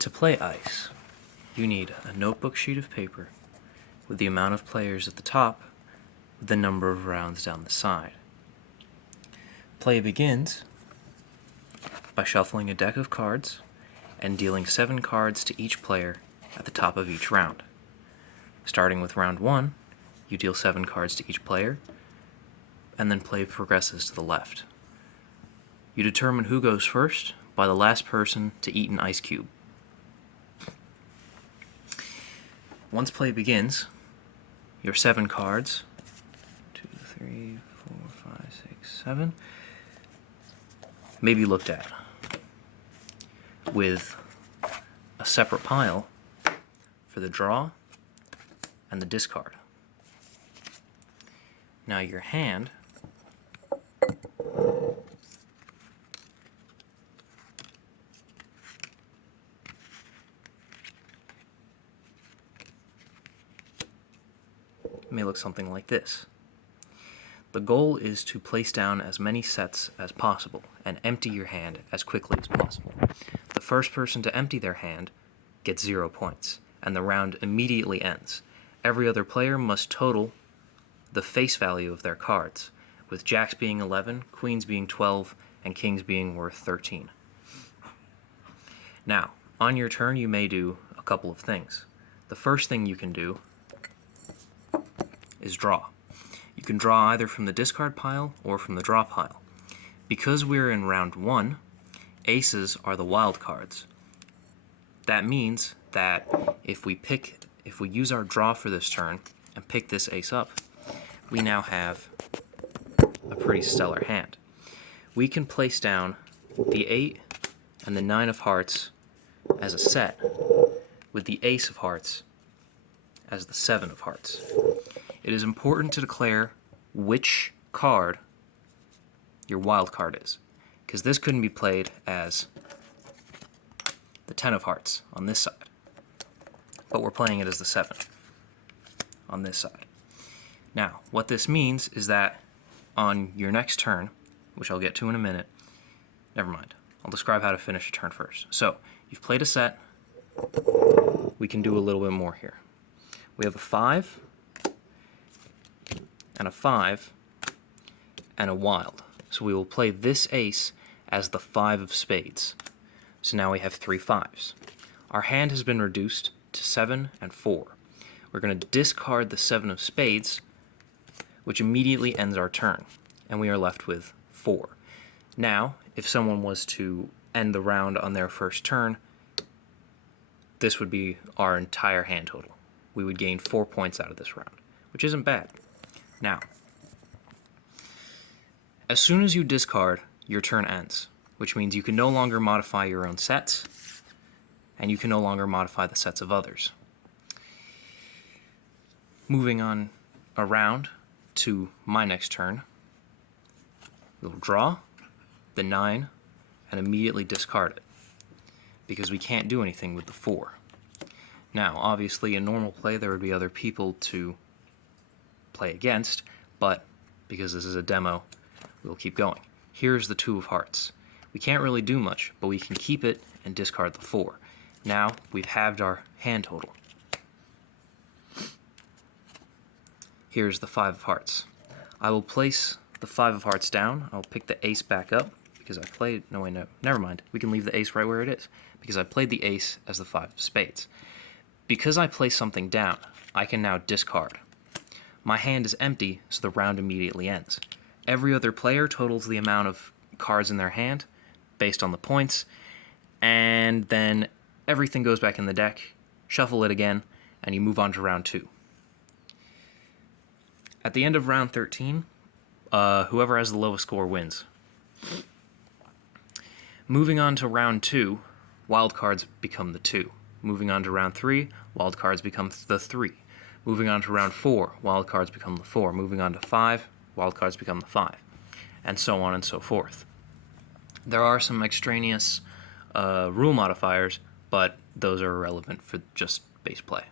To play ice, you need a notebook sheet of paper with the amount of players at the top with the number of rounds down the side. Play begins by shuffling a deck of cards and dealing 7 cards to each player at the top of each round. Starting with round 1, you deal 7 cards to each player, and then play progresses to the left. You determine who goes first by the last person to eat an ice cube. Once play begins, your 7 cards, 2, 3, 4, 5, 6, 7, may be looked at with a separate pile for the draw and the discard. Now your hand may look something like this. The goal is to place down as many sets as possible and empty your hand as quickly as possible. The first person to empty their hand gets 0 points, and the round immediately ends. Every other player must total the face value of their cards, with jacks being 11, queens being 12, and kings being worth 13. Now, on your turn, you may do a couple of things. The first thing you can do is draw. You can draw either from the discard pile or from the draw pile. Because we're in round 1, aces are the wild cards. That means that if we use our draw for this turn and pick this ace up, we now have a pretty stellar hand. We can place down the 8 and the 9 of hearts as a set, with the ace of hearts as the 7 of hearts. It is important to declare which card your wild card is, because this couldn't be played as the 10 of hearts on this side, but we're playing it as the 7 on this side. Now, what this means is that on your next turn, which I'll get to in a minute, never mind, I'll describe how to finish a turn first. So, you've played a set, we can do a little bit more here. We have a 5, and a 5, and a wild. So we will play this ace as the 5 of spades. So now we have 3 5s. Our hand has been reduced to 7 and 4. We're going to discard the 7 of spades, which immediately ends our turn, and we are left with 4. Now, if someone was to end the round on their first turn, this would be our entire hand total. We would gain 4 points out of this round, which isn't bad. Now, as soon as you discard, your turn ends, which means you can no longer modify your own sets, and you can no longer modify the sets of others. Moving on around to my next turn, we'll draw the 9 and immediately discard it, because we can't do anything with the 4. Now, obviously, in normal play, there would be other people to play against, but because this is a demo, we'll keep going. Here's the 2 of hearts. We can't really do much, but we can keep it and discard the 4. Now, we've halved our hand total. Here's the 5 of hearts. I will place the 5 of hearts down. I'll pick the ace back up, because I played, no, never mind. We can leave the ace right where it is, because I played the ace as the 5 of spades. Because I place something down, I can now discard. My hand is empty, so the round immediately ends. Every other player totals the amount of cards in their hand based on the points, and then everything goes back in the deck, shuffle it again, and you move on to round 2. At the end of round 13, whoever has the lowest score wins. Moving on to round 2, wild cards become the 2. Moving on to round 3, wild cards become the 3. Moving on to round 4, wild cards become the 4. Moving on to 5, wild cards become the 5. And so on and so forth. There are some extraneous rule modifiers, but those are irrelevant for just base play.